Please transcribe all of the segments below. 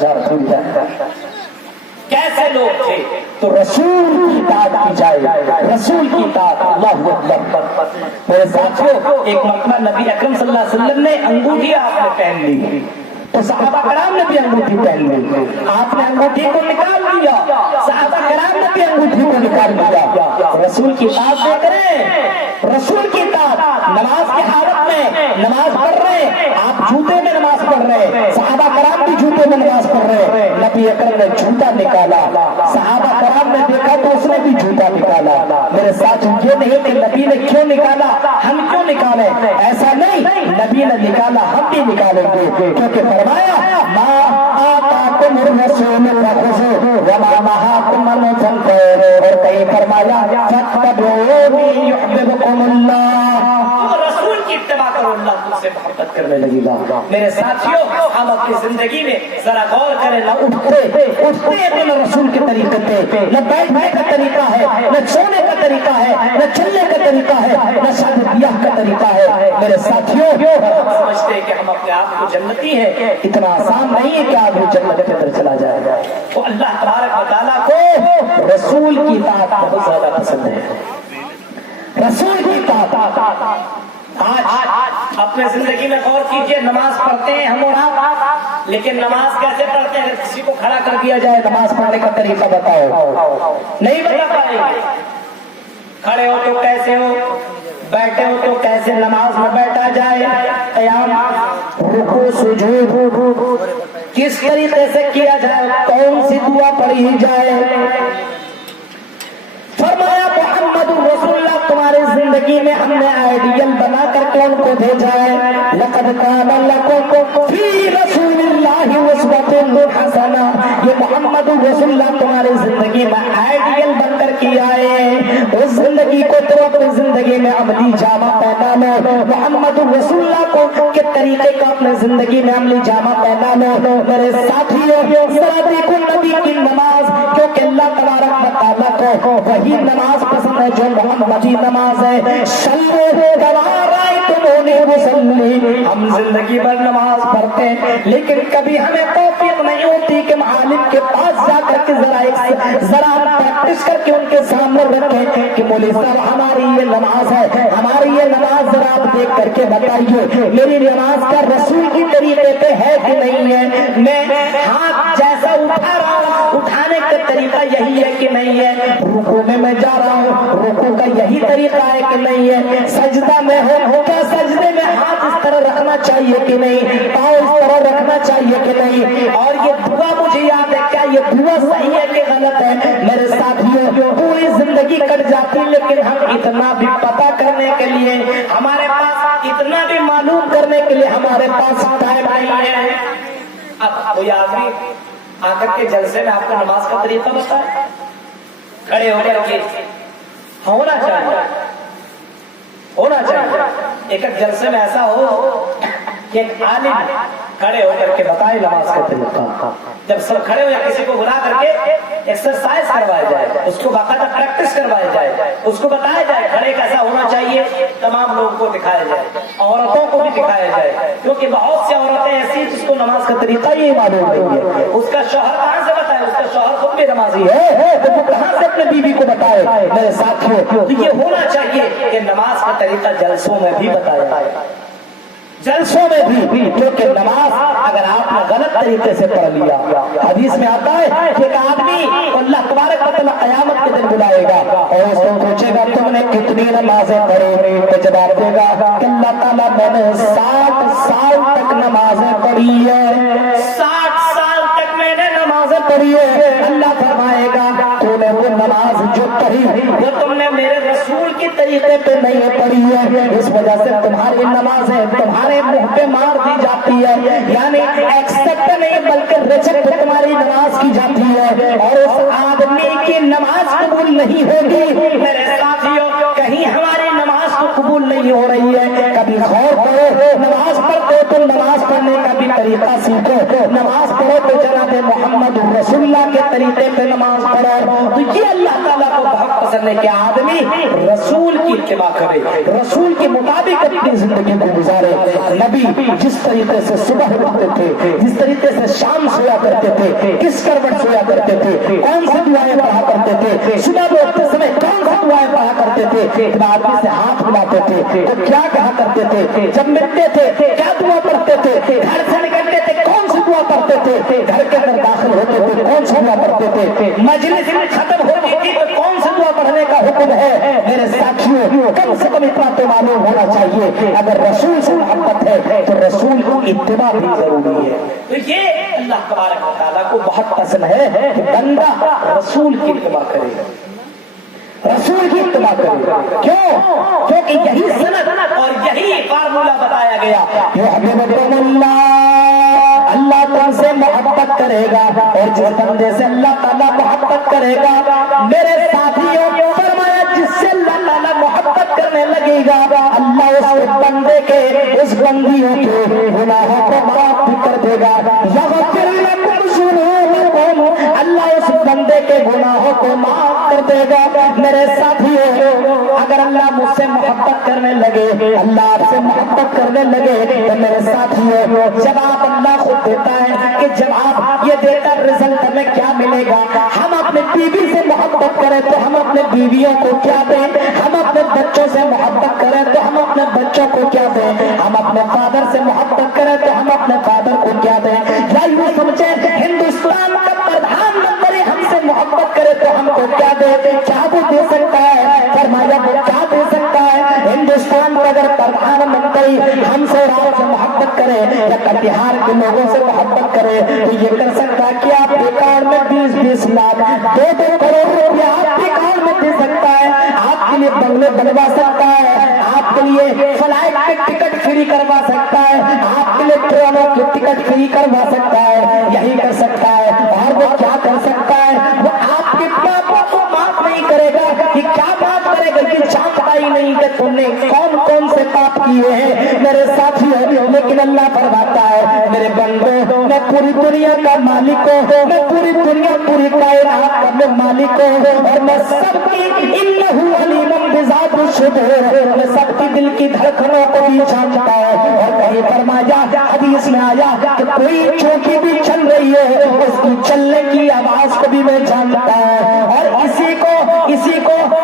بازار کھل جاتا ہے. کیسے لوگ تھے؟ تو رسول کی اطاعت کی جائے، رسول کی اطاعت. اللہ اکبر. میرے ساتھیوں، ایک مرتبہ نبی اکرم صلی اللہ علیہ وسلم نے انگوٹھی آپ نے پہن لی تو صحابہ کرام نے بھی انگوٹھی پہن لی. آپ نے انگوٹھی کو نکال دیا، صحابہ کرام نے بھی انگوٹھی کو نکال دیا. رسول کی اطاعت دیکھ رہے ہیں، رسول کی اطاعت. نماز کی حالت میں نماز پڑھ رہے ہیں، آپ جوتے میں نماز پڑھ رہے ہیں، صحابہ کرام بھی جوتے میں نماز پڑھ رہے ہیں. نبی اکرم نے جوتا نکالا، صحابہ کرام نے دیکھا تو اس نے بھی جوتا نکالا. میرے ساتھ یہ نہیں کہ نبی نے کیوں نکالا ہم کیوں نکالے، ایسا نہیں. نبی نے نکالا ہم بھی نکالیں گے، کیونکہ فرمایا ما آتاکم الرسول فخذوہ وما نہاکم عنہ فانتہوا، اور کہیں فرمایا فاتبعونی یحببکم اللہ. رسول کی اتباع کرو، اللہ تم سے محبت کرنے لگے گا. میرے ساتھیوں، ہم اپنی زندگی میں ذرا غور کریں. نہ اٹھتے تو نہ رسول کے طریقے پہ، نہ بیٹھنے کا طریقہ ہے، نہ سونے کا طریقہ ہے، نہ چلنے کا طریقہ ہے، نہ شادی بیاہ کا طریقہ ہے. میرے ساتھیوں، ہم سمجھتے ہیں کہ ہم اپنے آپ کو جنتی ہے. اتنا آسان نہیں ہے کہ آدمی جنت کے اندر چلا جائے گا. تو اللہ تبارک و تعالیٰ کو رسول کی اطاعت بہت زیادہ پسند ہے. رسول کی اطاعت. آج اپنے زندگی میں غور کیجئے، نماز پڑھتے ہیں ہم اور آپ، لیکن نماز کیسے پڑھتے ہیں؟ اگر کسی کو کھڑا کر دیا جائے نماز پڑھنے کا طریقہ بتاؤ، نہیں بتا پائیں گے. کھڑے ہو تو کیسے ہو، بیٹھے ہو تو کیسے نماز میں بیٹھا جائے، قیام، رکوع، سجود کس طریقے سے کیا جائے، کون سی دعا پڑھی جائے. فرمایا محمد رسول اللہ تمہاری زندگی میں ہم نے آئیڈیل بنا کر کون کو بھیجا ہے. لقد کان لکم فی رسول اللہ اسوۃ حسنہ. یہ محمد رسول اللہ تمہاری زندگی میں آئیڈیل بن کر کیا ہے. اس زندگی کو تو اپنی زندگی میں عملی جامہ پہنا لو. محمد رسول اللہ کو کے طریقے کا اپنے زندگی میں عملی جامہ پہنا لو. میرے ساتھیوں، ذرا دیکھو نبی کی نماز، کیونکہ اللہ تبارک و تعالیٰ کو وہی نماز پسند ہے جو محمدی نماز ہے. صلو کما رأیتمونی اصلی. ہم زندگی بھر نماز پڑھتے ہیں، لیکن کبھی ہمیں توفیق نہیں ہوتی کہ معلم کے پاس جا کر کے ذرا پریکٹس کر کے ان کے سامنے رکھیں کہ مولوی صاحب ہماری یہ نماز ہے، ہماری یہ نماز ذرا آپ دیکھ کر کے بتائیے میری نماز کا رسول کی طریقے پہ ہے کہ نہیں ہے. میں ہاتھ جیسا اٹھا رہا ہوں، اٹھانے کا طریقہ یہی ہے کہ نہیں ہے. رکوع میں جا رہا ہوں، رکوع کا یہی طریقہ ہے کہ نہیں ہے. سجدہ میں ہو، کیا سجدے میں ہاتھ اس طرح رکھنا چاہیے کہ نہیں، پاؤں اس طرح رکھنا چاہیے کہ نہیں. اور یہ دعا مجھے یاد ہے، کیا یہ دعا صحیح ہے کہ غلط ہے؟ میرے ساتھیوں، پوری زندگی کٹ جاتی، لیکن ہم اتنا بھی پتہ کرنے کے لیے ہمارے پاس، اتنا بھی معلوم کرنے کے لیے ہمارے پاس ٹائم نہیں ہے. اب کوئی آدمی آ کر کے جلسے میں آپ کو نماز کا طریقہ بتائے، کھڑے ہو کر کے ہونا چاہیے. ایک جلسے میں ایسا ہو کہ ایک عالم کھڑے ہو کر کے بتائے نماز کا طریقہ. جب سب کھڑے ہو یا کسی کو بلا کر کے ایکسرسائز کروایا جائے، اس کو باقاعدہ پریکٹس کروایا جائے، اس کو بتایا جائے کھڑے کیسا ہونا چاہیے، تمام لوگوں کو دکھایا جائے، عورتوں کو بھی دکھایا جائے. کیونکہ بہت سی عورتیں ایسی جس کو نماز کا طریقہ یہ معلوم نہیں ہے. اس کا شوہر کہاں سے بتائے؟ اس کا شوہر خود بھی نمازی ہے، تو وہ کہاں سے اپنے بیوی کو بتائے؟ میرے ساتھیوں، تو یہ ہونا چاہیے کہ نماز کا طریقہ جلسوں میں بھی بتایا جائے، جلسوں میں بھی. کیونکہ نماز اگر آپ نے غلط طریقے سے پڑھ لیا، حدیث میں آتا ہے کہ ایک آدمی اللہ تبارک و تعالیٰ قیامت کے دن بلائے گا اور اس کو پوچھے گا تم نے کتنی نمازیں پڑھی؟ تو جواب دے گا کہ اللہ تعالیٰ میں نے 60 سال تک نمازیں پڑھی ہے، 60 سال تک میں نے نمازیں پڑھی ہے. اللہ فرمائے گا تو نے وہ نماز جو پڑھی وہ تم نے میرے رسول کی طریقے پہ نہیں پڑھی ہے، اس وجہ سے تمہاری نمازیں تمہارے منہ پہ مار دی جاتی ہے. یعنی ایکسپٹ نہیں بلکہ ریجیکٹ تمہاری نماز کی جاتی ہے، اور اس آدمی کی نماز قبول نہیں ہوگی. میرے ساتھیوں، کہیں ہماری نماز تو قبول نہیں ہو رہی ہے. کبھی غور کرو، نماز پڑھتے تو نماز پڑھنے کا بھی طریقہ سیکھو. نماز پڑھو تو جناب محمد رسول اللہ کے طریقے پہ نماز پڑھو. تو یہ اللہ تعالیٰ کو بہت پسند ہے کہ آدمی رسول کی اتباع کرے، رسول کے مطابق اپنی زندگی کو گزارے. نبی جس طریقے سے صبح اٹھتے تھے، جس طریقے سے شام سویا کرتے تھے، کس کروٹ سویا کرتے تھے، کون سی دعائیں پڑھا کرتے تھے، صبح اٹھتے سمے کون سی دعائیں پڑھا کرتے تھے، جب آدمی سے ہاتھ ملاتے تھے تو کیا کہا کرتے تھے، جب ملتے تھے کیا دعا پڑھتے تھے، گھر سے نکلتے تھے کون سی دعا پڑھتے تھے، گھر کے اندر داخل ہوتے تھے کون سی دعا پڑھتے تھے، مجلس ختم ہوتی تھی تو کون سی دعا پڑھنے کا حکم ہے۔ میرے ساتھیوں کم سے کم اتنا تو معلوم ہونا چاہیے، اگر رسول سے محبت ہے تو رسول کی اتباع بھی ضروری ہے۔ تو یہ اللہ تبارک و تعالیٰ کو بہت پسند ہے کہ بندہ رسول کی اتباع کرے، رسول کی اتباع کرے۔ کیوں؟ کیونکہ یہی سند اور یہی فارمولا بتایا گیا، یحببکم اللہ، اللہ تم سے محبت کرے گا، اور جس بندے سے اللہ تعالیٰ محبت کرے گا، میرے ساتھیوں فرمایا جس سے اللہ تعالیٰ محبت کرنے لگے گا، اللہ اس بندے کے، اس بندیوں کے گناہوں کو معاف بھی کر دے گا، یغفر لکم ذنوبکم، اللہ اس بندے کے گناہوں کو معاف کر دے گا۔ میرے ساتھیوں اگر اللہ مجھ سے محبت کرنے لگے، اللہ آپ سے محبت کرنے لگے تو میرے ساتھیوں جب آپ اللہ خود دیتا ہے کہ جب آپ یہ دیتا رزلٹ ہمیں کیا ملے گا، ہم اپنے بیوی سے محبت کریں تو ہم اپنے بیویوں کو کیا دیں، ہم اپنے بچوں سے محبت کریں تو ہم اپنے بچوں کو کیا دیں، ہم اپنے فادر سے محبت کریں تو ہم اپنے فادر کو کیا دیں، یا یوں سمجھیں ہندوستان کا پردھان منتری ہم سے محبت کرے تو ہم کو کیا دے، کیا وہ دے سکتا ہے، فرمایا وہ کیا دے سکتا ہے۔ ہندوستان کا اگر پردھان منتری ہم سے اور آپ سے محبت کرے یا کٹیہار کے لوگوں سے محبت کرے تو یہ کر سکتا ہے کہ آپ کے کارڈ میں 20-20 لاکھ 2-2 کروڑ روپیہ آپ کے کارڈ میں دے سکتا ہے، آپ کے لیے بنگلے بنوا سکتا ہے، آپ کے لیے فلائٹ کی ٹکٹ فری کروا سکتا ہے، آپ کے لیے ٹرینوں کی ٹکٹ فری کروا سکتا ہے، یہی کر سکتا ہے۔ اور وہ کیا کر سکتا ہے، وہ آپ کے پاپوں کو معاف نہیں کرے گا، کہ کیا معاف کرے گا، یہ جانتا ہی نہیں کہ تم نے کون کون سے پاپ کیے ہیں میرے ساتھیوں، لیکن اللہ فرماتا ہے میرے بندو میں پوری دنیا کا مالک ہوں، میں پوری دنیا پوری کائنات کا میں مالک ہوں، اور میں سب کی انہ علیم بذات الصدور، میں سب کی دل کی دھڑکنوں کو بھی جانتا ہے۔ اور کہیں فرمایا حدیث میں آیا کہ کوئی چوکی بھی چل رہی ہے اس کی چلنے کی آواز کو بھی میں جانتا ہے، اور اسی کو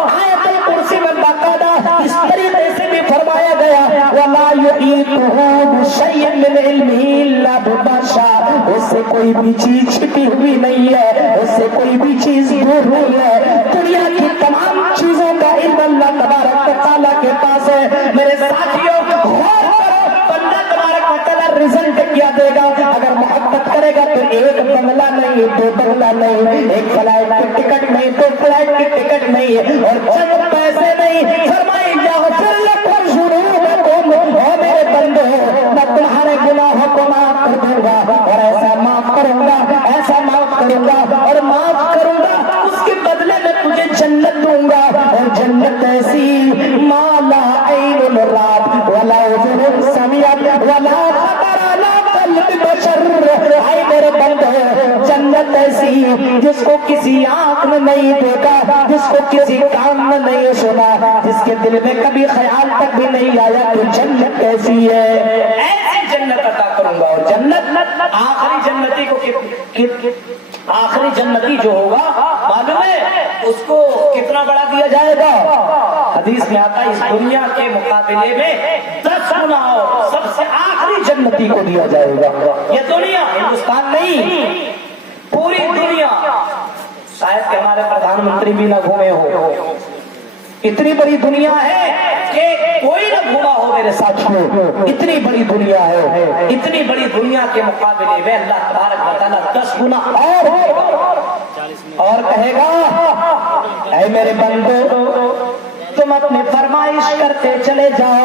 آیت الکرسی میں باقاعدہ اس طریقے سے بھی فرمایا گیا وَلَا يُحِيطُهُ بِشَيْءٍ مِّنْ عِلْمِهِ إِلَّا بِمَا شَاءَ، اس سے کوئی بھی چیز چھپی ہوئی نہیں ہے، اس سے کوئی بھی چیز دور نہیں ہے، دنیا کی تمام چیزوں کا علم اللہ تبارک و تعالیٰ کے پاس ہے۔ میرے ساتھیوں غور کرو، بندہ تبارک و تعالیٰ رزلٹ کیا دے گا، اگر محبت کرے گا تو ایک بنگلہ نہیں، 2 بنگلہ نہیں، ایک فلائٹ کی ٹکٹ نہیں، 2 فلائٹ کی ٹکٹ نہیں، اور چند پیسے نہیں، فرمائے یغفر لکم ذنوبکم، او میرے بندو میں تمہارے گناہوں کو معاف کر دوں گا، اور ایسا معاف کروں گا، ایسا معاف کروں گا، اور معاف کروں گا اس کے بدلے میں تجھے جنت دوں گا، اور جنت ایسی ما لا عین رات ولا اذن سمعت ولا خطر علی قلب بشر، اے میرے بندو جنت ایسی جس کو کسی آنکھ نے نہیں دیکھا، جس کو کسی کان نے نہیں سنا، جس کے دل میں کبھی خیال تک بھی نہیں آیا کہ جنت کیسی ہے، ایسی جنت عطا کروں گا۔ اور جنت آخری جنتی کو آخری جنتی جو ہوگا معلوم ہے اس کو کتنا بڑا دیا جائے گا، حدیث میں آتا ہے اس دنیا کے مقابلے میں 10 گنا سب سے آخری جنتی کو دیا جائے گا۔ یہ دنیا ہندوستان نہیں، پوری دنیا، شاید کہ ہمارے پردھان منتری بھی نہ گھومے ہو، اتنی بڑی دنیا ہے کہ کوئی نہ گھوما ہو میرے ساتھیوں، اتنی بڑی دنیا ہے، اتنی بڑی دنیا کے مقابلے میں اللہ تبارک و تعالیٰ 10 گنا اور کہے گا اے میرے بندو تم اپنے فرمائش کرتے چلے جاؤ،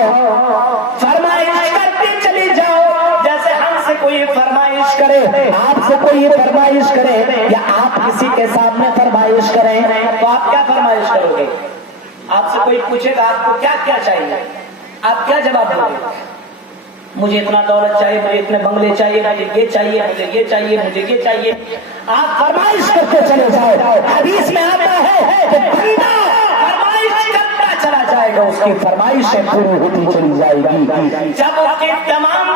فرمائش کرتے چلے جاؤ، جیسے ہم سے کوئی فرمائش کرے، آپ سے کوئی فرمائش کرے، یا آپ کسی کے سامنے فرمائش کریں تو آپ کیا فرمائش کرو گے؟ آپ سے کوئی پوچھے گا آپ کو کیا کیا چاہیے، آپ کیا جواب دیں گے؟ مجھے اتنا دولت چاہیے، مجھے اتنے بنگلے چاہیے، مجھے یہ چاہیے، مجھے یہ چاہیے، مجھے یہ چاہیے، آپ فرمائش کرتے چلے جاؤ۔ حدیث میں آتا ہے کہ بندہ فرمائش کرتا چلا جائے گا، اس کی فرمائشیں پوری ہوتی چلی جائے گی، جب اس کی تمام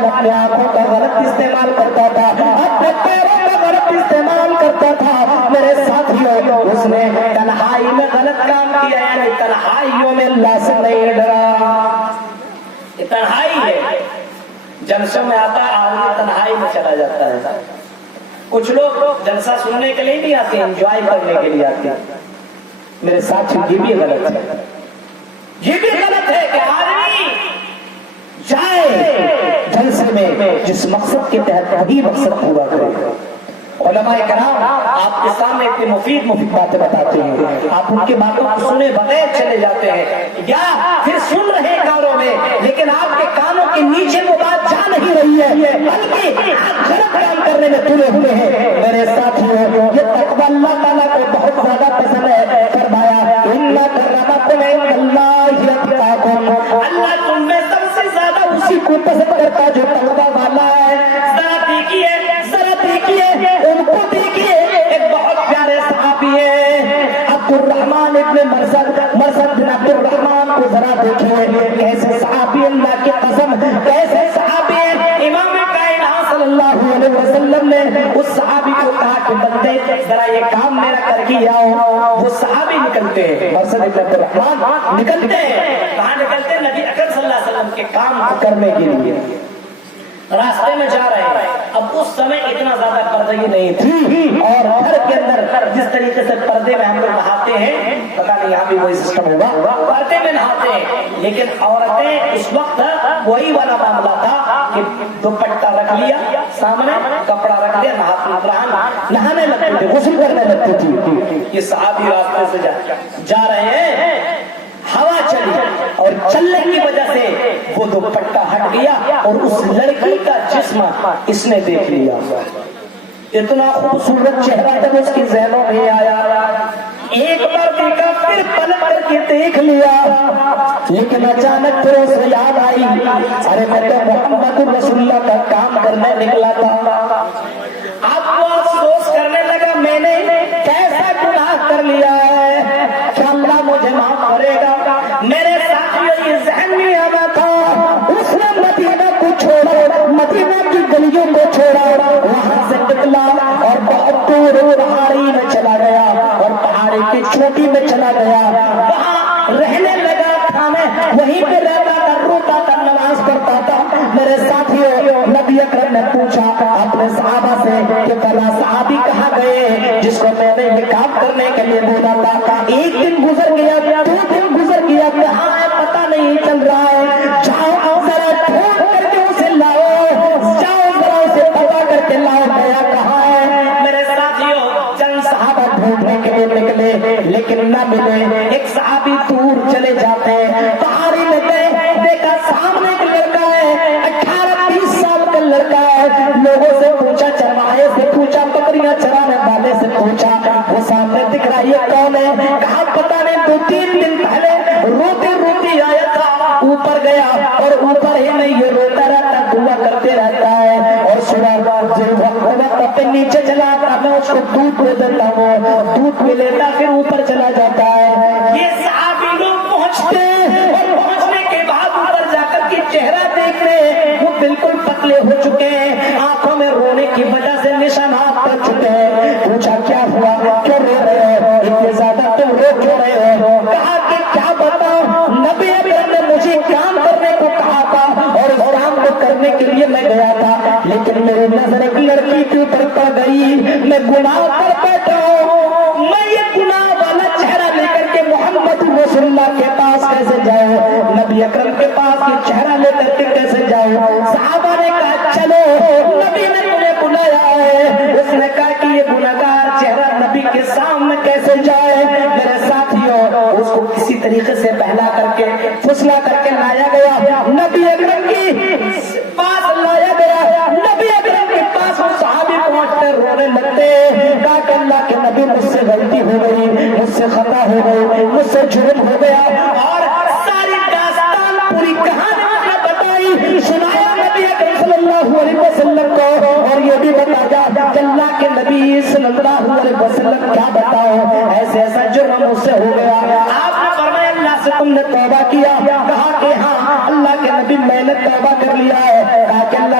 استعمال اپنے آنکھوں کا غلط استعمال کرتا تھا، اپنے پیروں کا غلط استعمال کرتا تھا۔ میرے ساتھیوں، اس نے تنہائی میں غلط کام کیا، یعنی تنہائیوں میں اللہ سے نہیں ڈرا۔ یہ تنہائی ہے، جلسوں میں آتا ہے آدمی تنہائی میں چلا جاتا ہے۔ کچھ لوگ جلسہ سننے کے لیے نہیں آتے ہیں، انجوائے کرنے کے لیے آتے ہیں۔ میرے ساتھ یہ بھی غلط ہے، یہ بھی غلط ہے کہ آدمی جائے جلسے میں جس مقصد کے تحت وہی مقصد پورا کرے۔ علماء کرام آپ کے سامنے اتنی مفید باتیں بتاتے ہیں، آپ ان کی باتوں کو سنے بغیر چلے جاتے ہیں، یا پھر سن رہے کانوں میں لیکن آپ کے کانوں کے نیچے وہ بات جا نہیں رہی ہے، بلکہ آپ غلط کام کرنے میں تلے ہوئے ہیں۔ میرے ساتھیوں، یہ تقویٰ اللہ تعالیٰ کو بہت زیادہ پسند ہے۔ فرمایا ان اکرمکم عند اللہ اتقاکم، اللہ تم میں سب سے زیادہ اسی کو پسند کرتا جو تقویٰ والا ہے۔ ذرا دیکھیے ان کو دیکھیے، ایک بہت پیارے صحابی ہیں عبد الرحمن ابن مرثد بن عبد الرحمن کو ذرا دیکھیے، کیسے صحابی اللہ کی قسم، کیسے صحابی ہیں۔ امام کائنات صلی اللہ علیہ وسلم نے اس صحابی کو کہا کہ بندے ذرا یہ کام میرا کر کے آؤ۔ وہ صحابی نکلتے ہیں، مرثد ابن عبد الرحمن نکلتے ہیں، کہاں نکلتے ہیں؟ نبی اکرم صلی اللہ علیہ وسلم کے کام کرنے کے لیے راستے میں جا رہے ہیں۔ اب اس سمے اتنا زیادہ پردگی نہیں تھی، اور گھر کے اندر جس طریقے سے پردے میں ہم لوگ نہاتے ہیں، پتا نہیں یہاں بھی وہی سسٹم ہوگا، پردے میں نہاتے ہیں، لیکن عورتیں اس وقت وہی والا معاملہ تھا کہ دوپٹہ رکھ لیا سامنے، کپڑا رکھ لیا، نہانے لگتے تھے، غسل کرنے لگتے تھے۔ یہ صحابی راستے سے جا رہے ہیں، ہوا چلی اور چلنے کی وجہ سے وہ دوپٹہ ہٹ گیا اور اس لڑکی کا جسم اس نے دیکھ لیا۔ اتنا خوبصورت چہرہ جب اس کی ذہنوں میں آیا، ایک بار دیکھا پھر پلٹ کر کے دیکھ لیا، لیکن اچانک پھر اسے یاد آئی، ارے میں تو محمد رسول اللہ کا کام کرنے نکلا تھا۔ اب وہ افسوس کرنے لگا، میں نے کیسا گناہ کر لیا ہے، کیا اللہ مجھے معاف کرے گا؟ میرے ساتھیوں، یہ ذہن میں آنا تھا، اس نے مدینہ کو چھوڑا، مدینہ کی گلیوں کو چھوڑا، وہاں سے نکلا اور بہت دور پہاڑی میں چلا گیا، اور پہاڑی کی چوٹی میں چلا گیا، وہاں رہنے لگا، کھانے وہیں پہ رہتا تھا، روتا تھا، نماز پڑھتا تھا۔ میرے ساتھیوں، نبی اکرم نے پوچھا اپنے صحابہ سے کہ فلاں صحابی کہاں گئے جس کو میں نے یہ کام کرنے کے لیے بولا تھا؟ ایک دن گزر گیا، 2 دن گزر گیا، کہاں ہے پتہ نہیں چل رہا ہے، جاؤ ذرا ڈھونڈ کر کے اسے لاؤ، جاؤ ذرا اسے پتا کر کے لاؤ، گیا کہاں ہے؟ میرے ساتھیوں، چند صحابہ ڈھونڈنے کے لیے نکلے لیکن نہ ملے۔ ایک صحابی دور چلے جاتے ہیں، پہاڑی میں گئے، دیکھا سامنے ایک لڑکا ہے، 18-20 سال کا لڑکا ہے، لوگوں سے پوچھا، چرواہے سے پوچھا، بکریاں چرانے والے سے پوچھا، وہ سامنے دکھ رہا ہے، کون ہے؟ کہا پتہ نہیں، 2-3 دن پہلے روتی روتی آیا تھا، اوپر گیا اور اوپر ہی نہیں، یہ روتا رہتا، دعا کرتے رہتا ہے، اور صبح وقت پہ نیچے چلا آتا، میں اس کو دودھ دے دیتا ہوں، دودھ پی لیتا، پھر اوپر چلا جاتا ہے۔ یہ صحابی لوگ پہنچتے ہیں، اور پہنچنے کے بعد اوپر جا کر کے چہرہ دیکھ رہے ہیں، وہ بالکل پتلے ہو چکے ہیں، آنکھوں میں رونے کی وجہ سے نشانات پڑ چکے ہیں۔ پوچھا کیا ہوا، کیوں رو رہے ہو، اتنے زیادہ تم رو کیوں رہے ہو؟ کہا کہ کیا بتاؤ، نبی اکرم نے مجھے کام کرنے کو کہا تھا اور اس کام کو کرنے کے لیے میں گیا تھا، لیکن میری نظر ایک لڑکی کے اوپر پڑ گئی، میں گناہ کر بیٹھا ہوں، میں یہ گناہ والا چہرہ لے کر کے محمد رسول اللہ کے پاس کیسے جاؤں، نبی اکرم کے پاس یہ چہرہ لے کر کے کیسے جاؤں؟ صحابہ نے کہا چلو، نبی نے مجھے بلایا ہے، اس نے کہا کہ یہ گناہگار چہرہ نبی کے سامنے کیسے جائے؟ میرے ساتھیوں، اس کو کسی طریقے سے بہلا کر کے پھسلا کر کے لایا گیا، نبی اکرم کے پاس لایا گیا، نبی اکرم کے پاس وہ صحابی پہنچتے رونے لگتے، کہا کہ اللہ کے نبی، مجھ سے غلطی ہو گئی، مجھ سے خطا ہو گئی، مجھ سے جرم ہو گیا، اور ساری داستان پوری کہانی بتائی، سنایا نبی اکرم صلی اللہ علیہ وسلم کو، اور یہ بھی بتایا کہ اللہ کے نبی صلی اللہ علیہ وسلم کیا بتاؤ، ایسے ایسا جرم مجھ سے ہو گیا۔ آپ نے فرمایا اللہ سے تم نے توبہ کیا؟ کہا کہ ہاں۔ اللہ کے نبی، میں نے توبہ کر لیا ہے۔ کہا کہ اللہ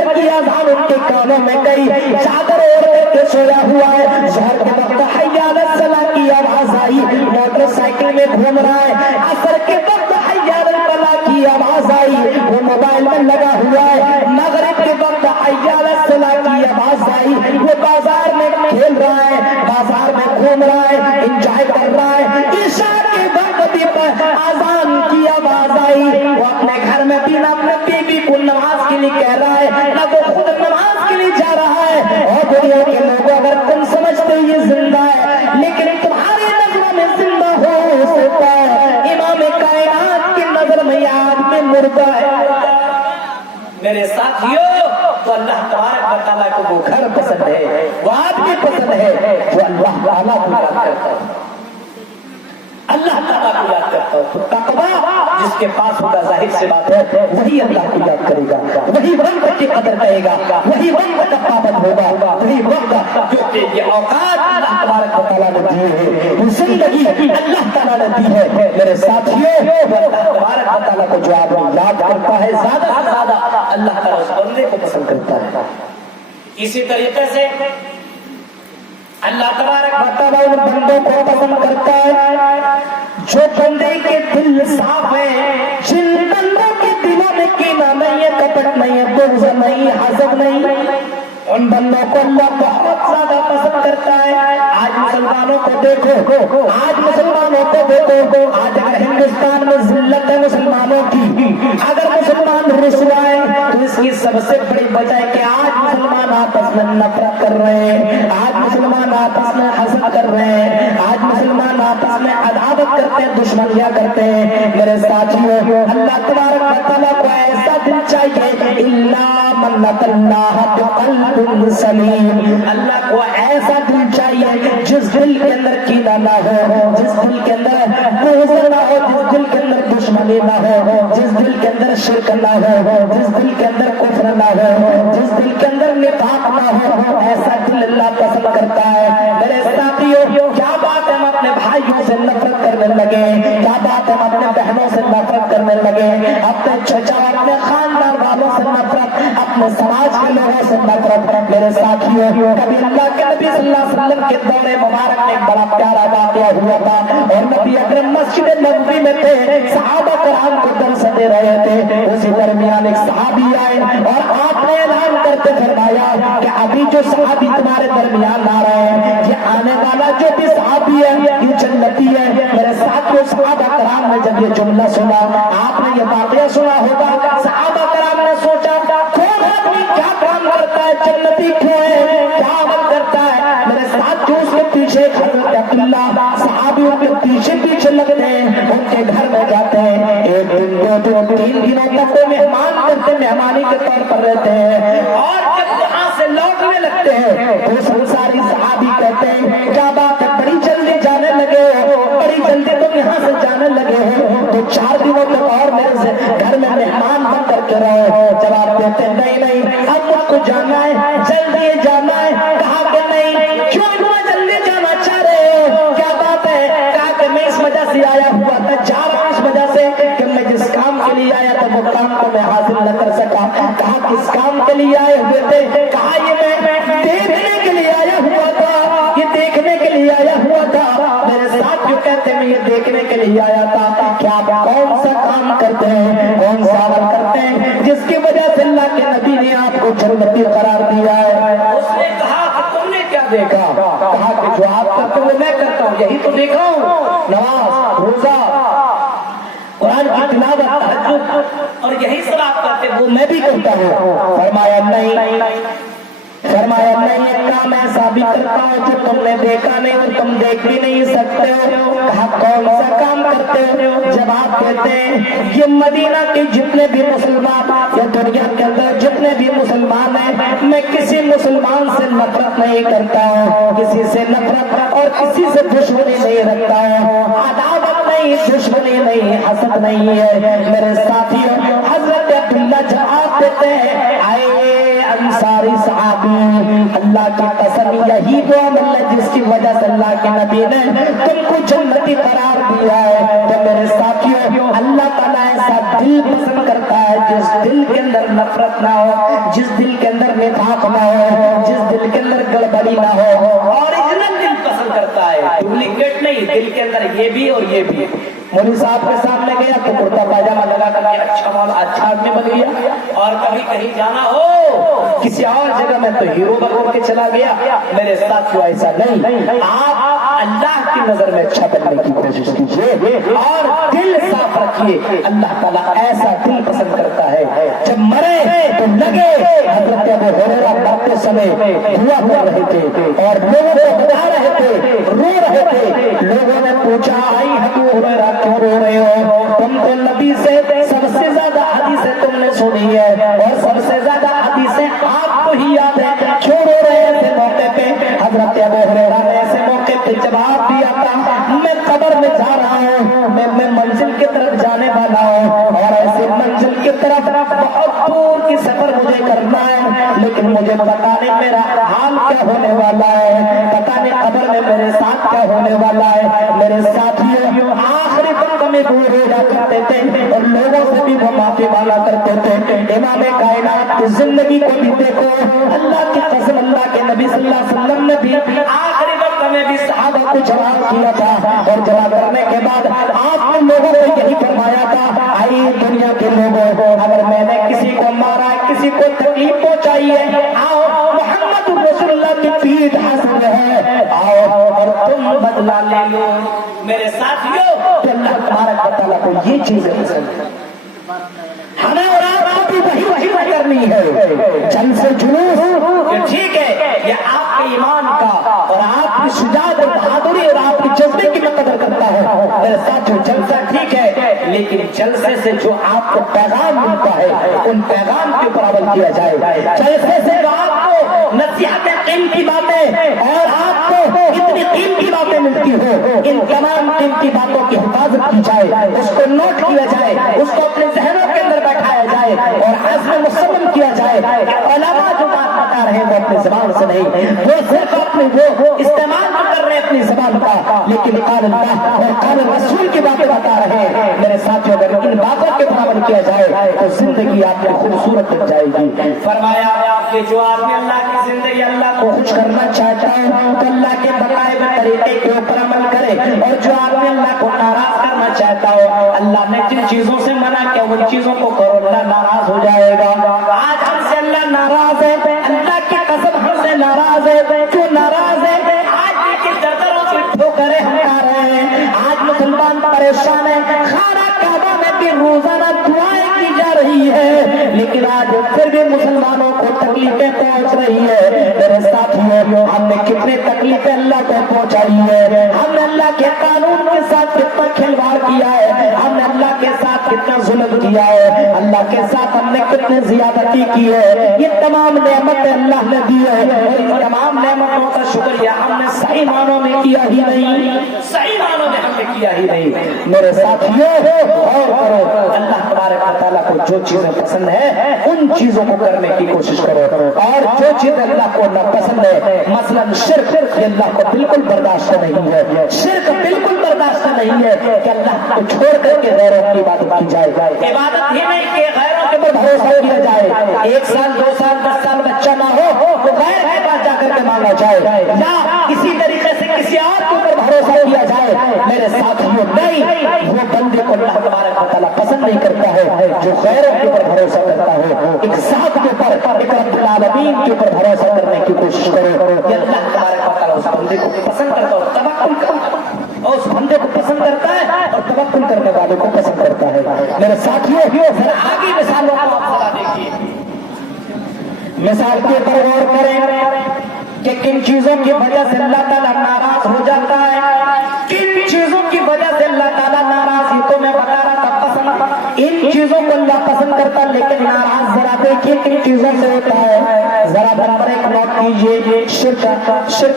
فجر کی اذان ان کے کانوں میں گئی، چادر اوڑھ کے سویا ہوا ہے، ظہر کے وقت حی علی الصلاۃ کی آواز آئی، موٹر سائیکل میں گھوم رہا ہے، عصر کے وقت حی علی الفلاح کی آواز آئی، وہ موبائل میں لگا ہوا ہے، مغرب کے وقت حی علی الصلاۃ کی آواز آئی، وہ بازار میں کھیل رہا ہے، بازار میں گھوم رہا ہے، انجوائے کر رہا ہے، عشاء کے وقت بھی اذان کی آواز آئی، وہ اپنے گھر میں بھی نہ اپنے بیوی کو نماز کے لیے کہہ رہا ہے، نہ وہ خود نماز کے لیے جا رہا ہے۔ اور دنیا کے لوگوں اگر تم سمجھتے یہ زندہ ہے، لیکن تمہاری نظروں میں زندہ ہو سکتا ہے، امام کائنات کی نظر میں یہ آدمی مردہ ہے۔ میرے ساتھیوں، تو اللہ تبارک و تعالیٰ کو وہ گھر پسند ہے، وہ آدمی پسند ہے جو اللہ تعالیٰ کو یاد کرتا ہے، اللہ تعالیٰ کو یاد کرتا ہو۔ تو تقویٰ جس کے پاس ہوگا، ظاہر سی بات ہے وہی اللہ کو یاد کرے گا، وہی وقت کی قدر کرے گا، وہی وقت کا پابند ہوگا، وہی وقت جو کہ یہ اوقات اللہ تبارک و تعالیٰ نے دیے ہیں، وہ زندگی اللہ تعالیٰ نے دی ہے۔ میرے ساتھیوں، اللہ تبارک و تعالیٰ کو جو آدمی یاد کرتا ہے، زیادہ سے زیادہ اللہ تعالیٰ اس بندے کو پسند کرتا ہے۔ اسی طریقے سے اللہ تبارک و تعالیٰ ان بندوں کو پسند کرتا ہے جو بندے کے دل صاف ہے، جن بندوں کے دلوں میں کینہ نہیں ہے، کپٹ نہیں ہے، بغض نہیں ہے، حسد نہیں، ان بندوں کو اللہ بہت زیادہ پسند کرتا ہے۔ آج مسلمانوں کو دیکھو، آج مسلمانوں کو دیکھو، آج اگر ہندوستان میں ذلت ہے مسلمانوں کی، اگر مسلمان رسوا ہے تو اس کی سب سے بڑی وجہ ہے کہ آج مسلمان آپس میں نفرت کر رہے ہیں، آج مسلمان آپس میں حسد کر رہے ہیں، آج مسلمان آپس میں عداوت کرتے ہیں، دشمنیاں کرتے ہیں۔ میرے ساتھیوں، اللہ تبارک و تعالیٰ کو ایسا دل چاہیے، الا من اتى الله بقلب سلیم، اللہ کو ایسا دل چاہیے جس دل کے اندر کینہ نہ ہو، جس دل کے اندر بغض نہ ہو، جس دل کے اندر دشمنی نہ ہو، جس دل کے اندر شرک نہ ہو، جس دل کے اندر کفر نہ ہو، جس دل کے اندر نفاق نہ ہو، ایسا دل اللہ پسند کرتا ہے۔ میرے ساتھیوں، کیا بات ہے ہم اپنے بھائیوں سے نفرت کرنے لگے، کیا بات ہے ہم اپنے بہنوں سے نفرت کرنے لگے، اپنے چچا اپنے خاندان والوں سے نفرت، اپنے سماج کے لوگوں سے نفرت۔ میرے ساتھیوں، کبھی اللہ کے نبی صلی اللہ علیہ وسلم کے دور مبارک میں ایک بڑا پیارا واقعہ ہوا تھا، اور نبی اکرم مسجد نبوی میں تھے، صحابہ کرام کو درس دے رہے تھے، اسی درمیان ایک صحابی آئے اور آپ نے اعلان کرتے فرمایا کہ ابھی جو صحابی تمہارے درمیان آ رہے ہیں، یہ آنے والا جو بھی صحابی ہے یہ جنتی ہے۔ میرے ساتھیوں، صحابہ کرام نے جب یہ جملہ سنا، آپ نے یہ واقعہ سنا ہوگا، صحابہ کرام نے سوچا کون آدمی کیا کام کرتا ہے، جنتی کیوں ہے، کیا عمل کرتا ہے۔ میرے ساتھ جو اس کے پیچھے حضرت عبداللہ صحابی ان کے پیچھے پیچھے لگتے ہیں، ان کے گھر میں جاتے ہیں، ایک دن دو دن تین دنوں تک وہ مہمان کرتے، مہمانی کے طور پر رہتے ہیں، اور جب وہاں سے لوٹنے لگتے ہیں تو اس انصاری صحابی کہتے ہیں کیا بات ہے، بڑی جلدی جانے لگے ہو، بڑی جلدی تم یہاں سے جانے لگے ہو، تو 4 دنوں تک اور میرے سے گھر میں مہمان بن کر کے رہو۔ جواب دیتے ہیں نہیں، اب مجھ کو جانا ہے، جلدی جانا ہے۔ کہا کہ نہیں، کیوں اتنا جلدی جانا چاہ رہے ہو، کیا بات ہے؟ کہا کہ میں اس وجہ سے آیا ہوا تھا، جا رہا ہوں اس وجہ سے کہ میں جس کام کے لیے آیا تھا وہ کام کو میں حاصل نہ کر سکا۔ کہا کس کام کے لیے آئے ہوئے تھے؟ کہا یہ میں دیکھنے کے لیے آیا ہوا تھا، یہ دیکھنے کے لیے آیا ہوا تھا۔ میرے ساتھ جو کہتے ہیں میں یہ دیکھنے کے لیے آیا تھا، کیا آپ کون سا کام کرتے ہیں، کون سا عمل کرتے ہیں جس کی وجہ سے اللہ کے نبی نے آپ کو جنتی قرار دیا ہے؟ اس نے کہا کہ تم نے کیا دیکھا؟ کہا کہ جو آپ کرتے ہو میں کرتا ہوں، یہی تو دیکھا ہوں، نماز، روزہ، قرآن کی تلاوت، تہجد، اور یہی سب آپ کرتے وہ میں بھی کرتا ہوں۔ فرمایا نہیں، فرمایا نہیں، ایک کام ایسا بھی کرتا ہوں جو تم نے دیکھا نہیں اور تم دیکھ بھی نہیں سکتے ہو۔ کہا کون سا کام کرتے ہو؟ جواب دیتے ہیں یہ مدینہ کے جتنے بھی مسلمان یا دنیا کے اندر جتنے بھی مسلمان ہیں، میں کسی مسلمان سے نفرت نہیں کرتا ہوں، کسی سے نفرت اور کسی سے دشمنی نہیں رکھتا ہوں، عداوت نہیں، دشمنی نہیں، حسد نہیں ہے۔ میرے ساتھیوں، حضرت عبداللہ جواب دیتے ہیں آئے انصاری صحابی، اللہ کی قسم یہی وہ عمل ہے جس کی وجہ سے اللہ کے نبی نے تم کو جنتی قرار دیا ہے۔ تو میرے ساتھیوں، اللہ تعالیٰ ایسا دل پسند کرتا ہے جس دل کے اندر نفرت نہ ہو، جس دل کے اندر نفاق نہ ہو، جس دل کے اندر گڑبڑی نہ ہو، اور اتنا دل پسند کرتا ہے، ڈپلیکیٹ نہیں، دل کے اندر یہ بھی اور یہ بھی۔ مولوی صاحب کے سامنے گیا تو کرتا پاجامہ لگا کر کے اچھا مولا اچھا آدمی بن گیا، اور کبھی کہیں جانا ہو کسی اور جگہ میں تو ہیرو بن کے چلا گیا۔ میرے ساتھیوں ایسا نہیں، آپ اللہ کی نظر میں اچھا بننے کی کوشش کیجیے اور دل صاف رکھیے۔ اللہ تعالیٰ ایسا دل پسند کرتا ہے، جب مرے تو لگے حضرت ابو ہریرہ مرتے سمے دعا کر رہے تھے اور لوگوں کو بتا رہے تھے، رو رہے تھے۔ لوگوں نے پوچھا آئی ابو ہریرہ کیوں رو رہے ہو؟ تم تو نبی سے سب سے زیادہ حدیثیں تم نے سنی ہے اور سب سے زیادہ حدیثیں آپ کو ہی یاد ہے، کیوں رو رہے ہیں ایسے موقع پہ؟ حضرت ابو ہریرہ نے ایسے موقع پہ جواب دیا تھا، میں قبر میں جا رہا ہوں، میں منزل کی طرف جانے والا ہوں، اور ایسے منزل کی طرف بہت دور کی سفر مجھے کرنا ہے، لیکن مجھے پتا نہیں میرا حال کیا ہونے والا ہے، پتا نہیں قبر میں میرے ساتھ کیا ہونے والا ہے۔ میرے ساتھیوں آخری وقت میں دور ہو جا کرتے تھے اور لوگوں سے بھی وہ معافی مانگا کرتے تھے۔ امام کائنات کی زندگی کو بھی دیکھو، اللہ کی قسم اللہ کے نبی صلی اللہ علیہ وسلم نے بھی آخری وقت میں بھی صحابہ کو جواب کیا تھا، اور جواب کرنے کے بعد آپ نے لوگوں کو یہی فرمایا تھا، آئی دنیا کے لوگوں، اگر میں نے کسی کو مارا، کسی کو تکلیف پہنچائی ہے، آؤ محمد رسول اللہ کی پیٹھ حاصل ہے، آؤ اور تم بدلا لے لو۔ میرے ساتھیوں تو اللہ تبارک و تعالیٰ کو یہ چیزیں پسند ہے، ہمیں اور آپ کو بھی وہی کرنی ہے۔ چند سے جلوس ٹھیک ہے، یہ آپ کے ایمان کا اور آپ کی شجاعت اور بہادری اور آپ کی جذبے کی میں قدر کرتا ہوں۔ میرے ساتھیوں جلسہ ٹھیک ہے، لیکن جلسے سے جو آپ کو پیغام ملتا ہے ان پیغام کے اوپر عمل کیا جائے۔ جلسے سے جو آپ کو نصیحتیں، قیمتی باتیں اور آپ کو اتنی قیمتی باتیں ملتی ہو، ان تمام قیمتی باتوں کی حفاظت کی جائے، اس کو نوٹ کیا جائے، اس کو اپنے ذہنوں کے اندر بیٹھایا جائے اور عزم مصمم کیا جائے کہ علماء جو بات بتا رہے ہیں وہ اپنی زبان سے نہیں، وہ صرف اپنے وہ استعمال کر رہے ہیں اپنی زبان کا، لیکن قال اللہ اور قال رسول کی باتیں بتا رہے ہیں۔ میرے ساتھیوں اگر ان باتوں کے عمل کیا جائے تو زندگی آپ کی خوبصورت بن جائے گی۔ فرمایا کہ جو آدمی اللہ کی زندگی اللہ کو خوش کرنا چاہتا ہے تو اللہ کے بتائے ہوئے طریقے کے اوپر عمل کرے، اور جو آدمی اللہ کو ناراض کرنا چاہتا ہو، اللہ نے جن چیزوں سے منع کیا ان چیزوں کو کرو، اللہ ناراض ہو جائے گا۔ آج ہم سے اللہ ناراض ہے، اللہ کی قسم ہم سے ناراض ہے، جو ناراض ہے آج کی دردروں کی ٹھوکریں ہم کھا رہے ہیں۔ آج مسلمان پریشان ہے، خانہ کعبہ میں بھی روزانہ دعائیں کی جا رہی ہے، لیکن آج پھر بھی مسلمانوں کو تکلیفیں پہنچ رہی ہے۔ میرے ساتھیوں ہم نے کتنے تکلیفیں اللہ کو پہنچائی ہے، ہم نے اللہ کے قانون کے ساتھ کتنا کھلواڑ کیا ہے، ہم نے اللہ کے ساتھ کتنا ظلم کیا ہے، اللہ کے ساتھ ہم نے کتنے زیادتی کی ہے۔ یہ تمام نعمتیں اللہ نے دی ہے اور ان تمام نعمتوں کا شکریہ ہم نے صحیح معنوں میں کیا ہی نہیں، صحیح معنوں میں ہم نے کیا ہی نہیں۔ میرے ساتھیوں غور کرو، اللہ تبارک و تعالیٰ کو جو چیزیں پسند ہے ان چیزوں کو کرنے کی کوشش کرو، اور جو چیزیں اللہ کو ناپسند ہے، مثلا شرک، یہ اللہ کو بالکل برداشت نہیں ہے۔ شرک بالکل برداشت نہیں ہے کہ اللہ کو چھوڑ کر کے غیروں کی عبادت کی جائے، عبادت ہی نہیں کہ غیروں کے اوپر بھروسہ کیا جائے، 1 سال 2 سال 10 سال بچہ نہ ہو تو غیر کے پاس جا کر کے مانگا جائے، یا کسی طریقے سے کسی اور کے اوپر بھروسہ کیا جائے۔ میرے ساتھیوں نہیں، وہ بندے کو اللہ تبارک و تعالیٰ پسند نہیں کرتا ہے جو غیروں کے اوپر بھروسہ کرتا ہے۔ ایک ذات کے اوپر، ایک رب العالمین کے اوپر بھروسہ کرنے کی کوشش کرو، کہ اللہ تبارک و تعالیٰ اس بندے کو پسند کرتا ہے، توکل کرتا ہے، اور اس بندے کو پسند کرتا ہے اور توکل کرنے والے کو پسند کرتا ہے۔ میرے ساتھیوں ذرا آگے مثالوں کو آپ ذرا دیکھیے، مثال کے اوپر غور کریں کہ کن چیزوں کی وجہ سے اللہ تعالیٰ ناراض ہو جاتا ہے، کن چیزوں کی وجہ سے اللہ تعالیٰ ناراض، یہ تو میں بتا رہا تھا پسند، ان چیزوں کو اللہ پسند کرتا لیکن ناراض ذرا دیکھیے کن چیزوں سے ہوتا ہے، ذرا برابر ایک نوٹ کیجیے۔ شرک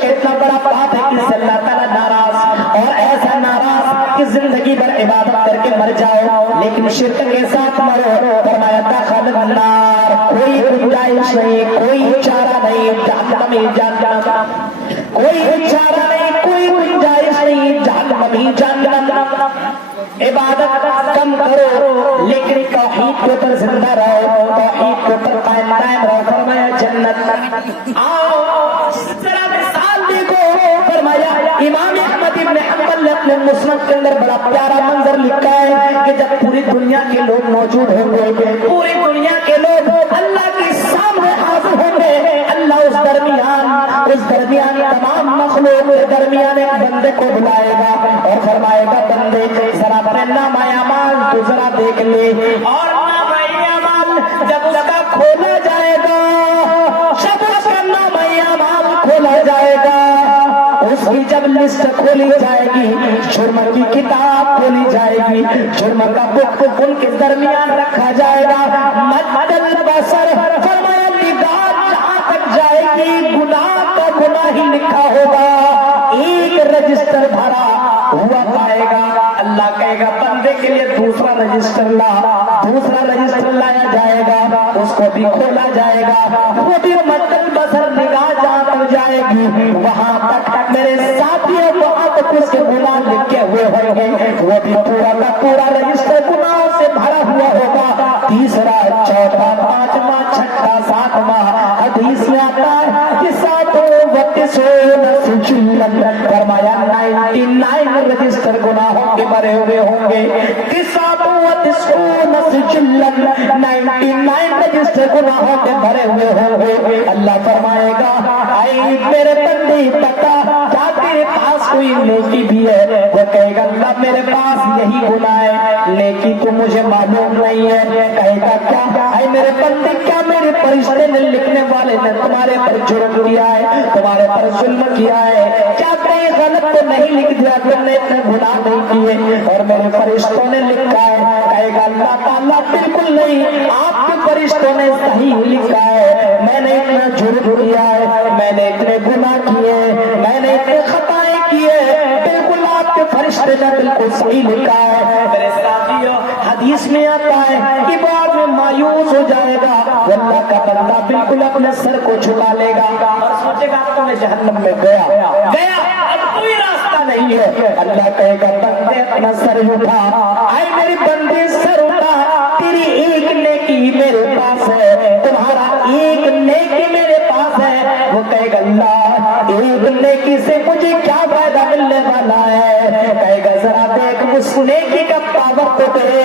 اتنا بڑا پاپ ہے کہ اس سے اللہ تعالیٰ ناراض، اور ایسا ناراض کہ زندگی بھر عبادت کر کے مر جاؤ لیکن شرک کے ساتھ مرو۔ فرمایا دخل النار، کوئی گنجائش نہیں، کوئی چارہ نہیں، جہنم ہی جہنم، کوئی چارہ نہیں، کوئی گنجائش نہیں، جہنم ہی جہنم۔ عبادت کم ختم کرو لیکن توحید کے اوپر زندہ رہو, توحید کے اوپر قائم رہو. فرمایا جنت. آؤ ذرا مثال دیکھو. فرمایا امام احمد ابن حنبل نے اپنے مسند کے اندر بڑا پیارا منظر لکھا ہے کہ جب پوری دنیا کے لوگ موجود ہوں گے, پوری دنیا کے لوگ اللہ کے سامنے حاضر ہوں گے, اللہ اس درمیان تمام مخلوق کے درمیان ایک بندے کو بلائے گا اور فرمائے گا بندے ذرا اپنے نامہ اعمال تو ذرا دیکھ لے. اور نامہ اعمال جب اس کا کھولا جائے گا, جب اس کا نامہ اعمال کھولا جائے گا, اس کی جب لسٹ کھولی جائے گی, جرم کی کتاب کھولی جائے گی, جرم کا بک ان کے درمیان رکھا جائے گا. مدل بصر فرمایا نگاہ جہاں تک جائے گی گناہ کا گناہ ہی لکھا ہوگا, ایک رجسٹر بھرا ہوا پائے گا. اللہ کہے گا بندے کے لیے دوسرا رجسٹر لا, دوسرا رجسٹر لایا جائے گا, اس کو بھی کھولا جائے گا, وہ بھی مدل بصر نگاہ جہاں تک جائے گی وہاں تک میرے ساتھیوں وہاں تک اس کے گناہ لکھے ہوئے ہوں گے, وہ بھی پورا کا پورا رجسٹر گناہوں سے بھرا ہوا ہوگا. تیسرا, چوتھا, پانچواں, چھٹا, ساتواں حدیث میں آتا ہے کہ فرمایا 99 رجسٹر گناہوں کے بھرے ہوئے ہوں گے. 99 رجسٹر گناہوں کے بھرے ہوئے ہوں گے. اللہ فرمائے گا اے میرے بندے پتا کیا تیرے پاس کوئی نیکی بھی ہے؟ وہ کہے گا اللہ میرے پاس یہی گناہ ہے, نیکی تو مجھے معلوم نہیں ہے. کہے گا کیا اے میرے بندے, کیا میرے فرشتے نے لکھنے والے نے تمہارے پر جرم کیا ہے, تمہارے پر ظلم کیا ہے؟ کیا کہیں غلط تو نہیں لکھ دیا, تم نے اتنے گناہ نہیں کیے اور میرے فرشتوں نے لکھا ہے؟ کہے گا اللہ تعالیٰ بالکل نہیں, آپ کے فرشتوں نے صحیح لکھا ہے, میں نے اتنا جرم کیا ہے, میں نے اتنے گناہ کیے, میں نے اتنے خطائیں کیے, بالکل آپ کے فرشتے نے بالکل صحیح لکھا ہے. میرے ساتھیوں حدیث میں آتا ہے کہ بعد میں مایوس ہو جائے گا, اللہ کا بندہ بالکل اپنے سر کو جھکا لے گا اور سوچے گا اب تو میں جہنم میں گیا, اب کوئی راستہ نہیں ہے. اللہ کہے گا بندے اپنا سر اٹھا, آئے میری بندے سر اٹھا, تیری ایک نیکی میرے پاس ہے, تمہارا ایک نیکی میرے پاس ہے. وہ کہے گا اللہ ایک نیکی سے مجھے کیا فائدہ ملنے والا ہے؟ کہے گا ذرا دیکھ اس نیکی کا پاور تو دے,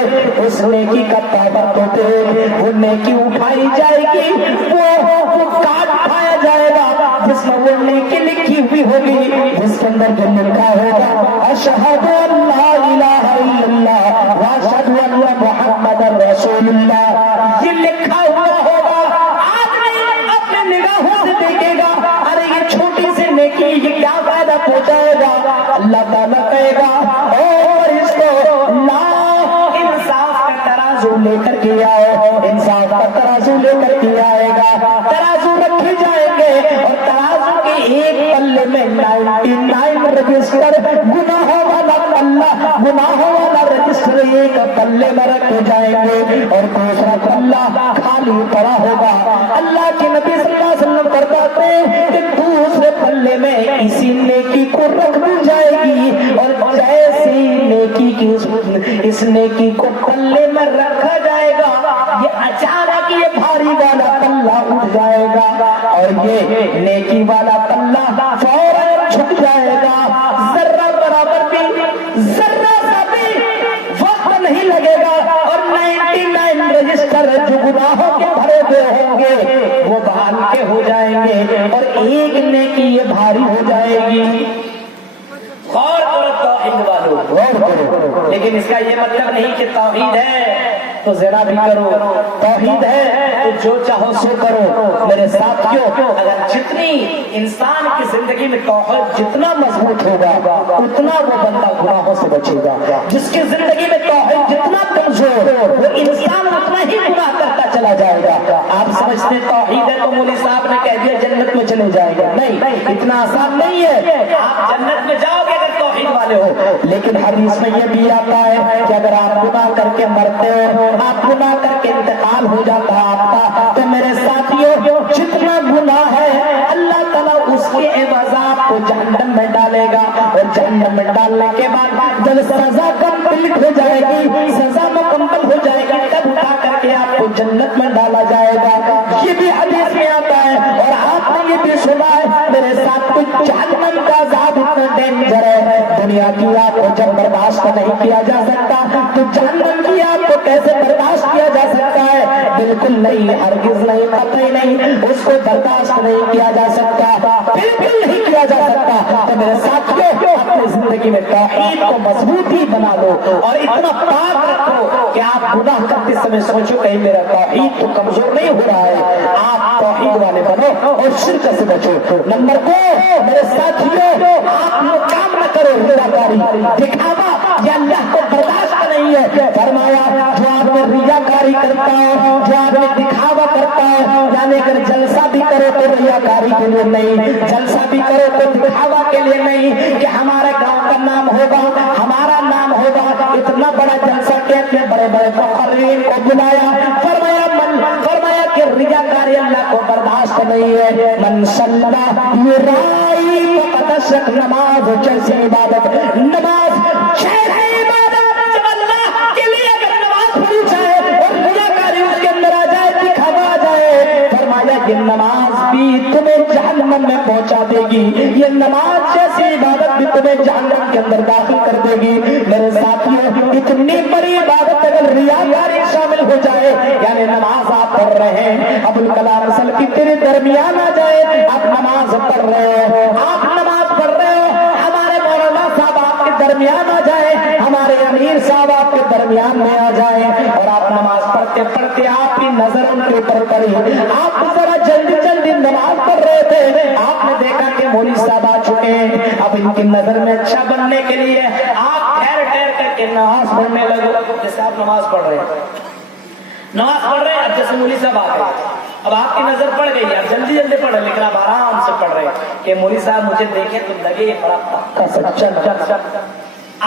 اس نیکی کا پاور تو دے. وہ نیکی اٹھائی جائے گی, وہ کارڈ اٹھایا جائے گا جس میں وہ نیکی لکھی ہوئی ہوگی, جس کے اندر جو لکھا ہوگا اشہد ان لا الہ الا اللہ واشہد ان محمد رسول اللہ, یہ لکھا ہوا ہوگا. آدمی اپنے نگاہوں سے دیکھے گا, ارے یہ چھوٹی سی نیکی یہ کیا فائدہ پہنچائے گا؟ اللہ تعالیٰ کہے گا اور اس کو لا انصاف کا ترازو لے کر کے آؤ, انصاف کا ترازو لے کر کے آئے گا, ترازو رکھے جائیں گے اور ترازو کے ایک پلے میں 99 رجسٹر گناہوں والا پلہ, گناہوں والا رجسٹر ایک پلے میں رکھے جائیں گے اور دوسرا پلہ خالی پڑا ہوگا. اللہ کے نبی صلی اللہ علیہ وسلم فرماتے ہیں کہ دوسرے پلے میں اسی نیکی کو رکھ دی جائے گی اور جیسی نیکی کی اس نیکی کو پلے میں رکھا جائے گا, یہ اچانک یہ بھاری والا پلہ اٹھ جائے گا اور یہ نیکی والا پلہ فوراً چھٹ جائے گا. ذرہ برابر بھی, ذرہ سا بھی وقت نہیں لگے گا اور 99 رجسٹر جو گناہوں کے بھرے ہوئے ہوں گے وہ بحال کے ہو جائیں گے اور ایک نیکی یہ بھاری ہو جائے گی. غور کرو توحید والو, غور کرو. لیکن اس کا یہ مطلب نہیں کہ توحید ہے تو زنا بھی کرو, توحید ہے تو جو چاہو سو کرو. میرے ساتھیوں اگر جتنی انسان کی زندگی میں توحید جتنا مضبوط ہوگا اتنا وہ بندہ گناہوں سے بچے گا. جس کی زندگی میں توحید جتنا کمزور وہ انسان اتنا ہی گناہ کرتا چلا جائے گا. آپ سمجھتے توحید ہے تو مولوی صاحب نے کہہ دیا جنت میں چلے جائیں گے, نہیں, اتنا آسان نہیں ہے. آپ جنت میں جاؤ گے اگر توحید والے ہو, لیکن حدیث میں یہ بھی آتا ہے کہ اگر آپ گناہ کر کے مرتے ہو, آپ گناہ کر کے انتقال ہو جاتا ہے آپ کا, تو میرے ساتھیوں جتنا گناہ ہے اللہ تعالیٰ اس اس کے عوض کو جہنم میں ڈالے گا، اور جہنم میں ڈالنے کے بعد جب سزا کمپلیٹ ہو جائے گی، سزا مکمل ہو جائے گی، تب اٹھا کر کے آپ کو جنت میں ڈالا جائے گا۔ یہ بھی حدیث میں آتا ہے، اور آپ نے یہ بھی سنا ہے میرے ساتھ، تو جہنم کا عذاب اتنا ڈینجر ہے، دنیا کی آگ کو جب برداشت نہیں کیا جا سکتا تو جہنم کی آگ کو کیسے برداشت کیا جا سکتا ہے؟ بالکل نہیں، ہرگز نہیں، قطعی نہیں، اس کو برداشت نہیں کیا جا سکتا، بالکل نہیں کیا جا سکتا۔ تو میرے ساتھیوں، اپنی زندگی میں توحید کو مضبوط ہی بنا لو، اور اتنا پاک رکھو کہ آپ گناہ کرتے سمے سوچو کہیں میرا توحید تو کمزور نہیں ہو رہا ہے۔ آپ توحید والے بنو اور شرک سے بچو۔ نمبر 2، میرے ساتھیوں، آپ لوگ کام نہ کرو ریاکاری، دکھاوا یہ اللہ کو برداشت نہیں ہے۔ فرمایا جو آدمی ریاکاری کرتا ہے، جو آدمی دکھاوا کرتا ہے، یعنی اگر جلسہ بھی کرو تو ریاکاری کے لیے نہیں، جلسہ بھی کرو تو دکھاوا کے لیے نہیں، کہ ہمارے گاؤں کا نام ہوگا، ہمارا نام ہوگا، اتنا بڑا جلسہ کیا کہ بڑے بڑے مقررین کو بلایا، فرمایا کہ ریاکاری اللہ کو برداشت نہیں ہے۔ من صلی یرائی فقد اشرک، نماز جیسی عبادت، نماز جیسی عبادت، جب اللہ کے لیے اگر نماز پڑھی جائے اور ریاکاری اس کے اندر آ جائے، دکھاوا آ جائے، فرمایا یہ نماز بھی تمہیں جہنم میں پہنچا دے گی، یہ نماز جیسی عبادت بھی تمہیں جہنم کے اندر داخل کر دے گی۔ میرے ساتھیوں، اتنی بڑی عبادت اگر ریاکاری شامل ہو جائے، یعنی نماز آپ پڑھ رہے ہیں، ابوالکلام سلفی تیرے درمیان آ جائے، آپ نماز پڑھ رہے ہو، آپ نماز پڑھ رہے ہو، ہمارے مولانا صاحب آپ کے درمیان آ جائے، ہمارے امیر صاحب آپ کے درمیان میں آ جائے، اور آپ نماز پڑھتے پڑھتے آپ کی نظر ان کے اوپر پڑی، آپ ذرا جلدی جلدی نماز پڑھ رہے تھے، آپ نے دیکھا کہ مولوی صاحب آ چکے ہیں، اب ان کی نظر میں اچھا بننے کے لیے آپ ٹھہر ٹھہر کر کے نماز پڑھنے لگے۔ جیسے آپ نماز پڑھ رہے ہیں، اب جیسے مولوی صاحب آ گئے، اب آپ کی نظر پڑ گئی، آپ جلدی جلدی پڑھ رہے، لیکن آپ آرام سے پڑھ رہے کہ مولوی صاحب مجھے دیکھیں تو لگے بڑا پکا سچا۔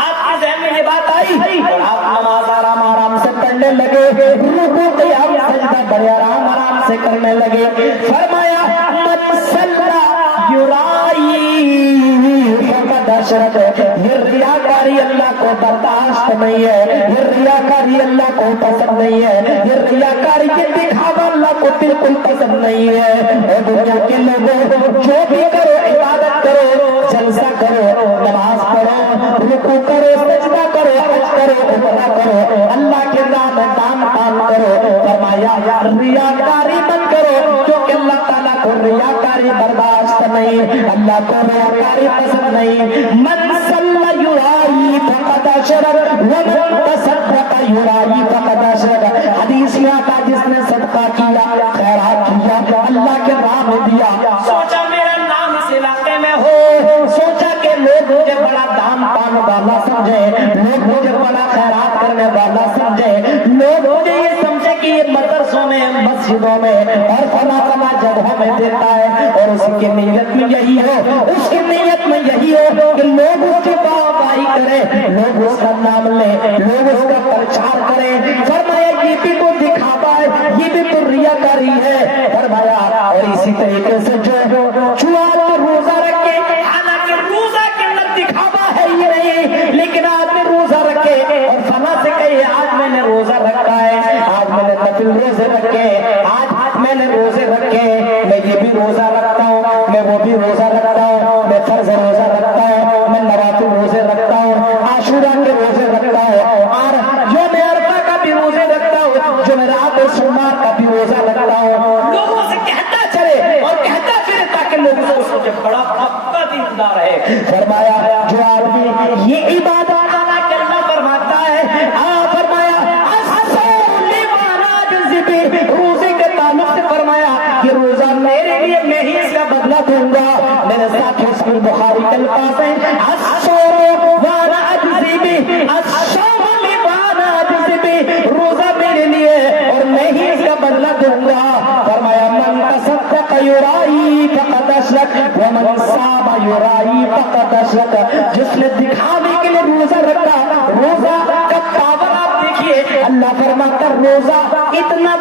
آپ کے ذہن میں یہ بات آئی اور آپ نماز آرام آرام سے پڑھنے لگے، رکوع قیام سجدہ بڑے آرام آرام سے کرنے لگے۔ فرمایا من صلی یرائی فقد اشرک، یہ ریاکاری اللہ کو برداشت نہیں ہے، یہ ریاکاری اللہ کو پسند نہیں ہے، یہ ریاکاری کے دکھاوا اللہ کو بالکل پسند نہیں ہے۔ اے دنیا کے لوگوں، جو بھی کرو، عبادت کرو، جلسہ کرو، نماز پڑھو، رکوع کرو، سجدہ کرو، حج کرو، عمرہ کرو، اللہ کے راہ میں دان کرو، فرمایا ریاکاری مت کرو، کیونکہ اللہ تعالیٰ کو ریاکاری برداشت نہیں، اللہ کو ریاکاری پسند نہیں۔ من صلی یرائی فقد اشرک ومن تصدق یرائی فقد اشرک، حدیث میں آتا جس نے صدقہ کیا، خیرات کیا، اللہ کے راہ میں دیا، سوچا میرا نام اس علاقے میں ہو، سوچا کہ لوگ مجھے بڑا دان پان والا سمجھے، لوگ مجھے بڑا خیرات کرنے والا سمجھے، لوگ مجھے یہ سمجھے کہ یہ مدرسوں میں، مسجدوں میں اور فلاں فلاں جگہوں میں دیتا ہے، اور اس کی نیت میں یہی ہو، اس کی نیت میں یہی ہو کہ لوگ اس کی واہواہی کریں، لوگ اس کا نام لیں، لوگ اس کا پرچار کریں۔ فرمایا یہ بھی تو دکھاوا ہے، یہ بھی تو ریاکاری ہے۔ فرمایا اور اسی طریقے سے جو روزہ رکھے، حالانکہ روزہ کے اندر دکھاوا ہے یہ نہیں، لیکن آدمی روزہ رکھے اور فلاں سے کہے آج میں نے روزہ رکھا ہے، آج میں نے نفل روزے رکھے، آج میں نے روزے رکھے، میں یہ بھی روزہ رکھتا ہوں، میں وہ بھی روزہ رکھتا ہوں، میں فرض روزہ رکھتا ہوں، میں نوافل روزے رکھتا ہوں، عاشورہ کے روزے رکھتا ہوں، اور یوم عرفہ کا بھی روزے رکھتا ہوں، جمعرات اور سوموار کا بھی روزہ رکھتا ہوں۔ لوگوں سے کہتا چلے اور کہتا پھرے تاکہ لوگ مجھے بڑا پکا دیندار ہے۔ فرمایا جو آدمی یہ عبادت اللہ کے اللہ فرماتا ہے، فرمایا روزے کے تعلق سے فرمایا کہ روزہ میرے لیے، میں ہی اس کا بدلہ دوں گا۔ میرے ساتھ اس بخاری کے الفاظ ہیں، روزہ میرے لیے اور میں ہی اس کا بدلہ دوں گا۔ فرمایا من تصدق یرائی فقد اشرک ومن صام یرائی فقد اشرک، جس نے دکھانے کے لیے روزہ رکھا، روزہ کا پاور آپ دیکھیے، اللہ فرماتا روزہ اتنا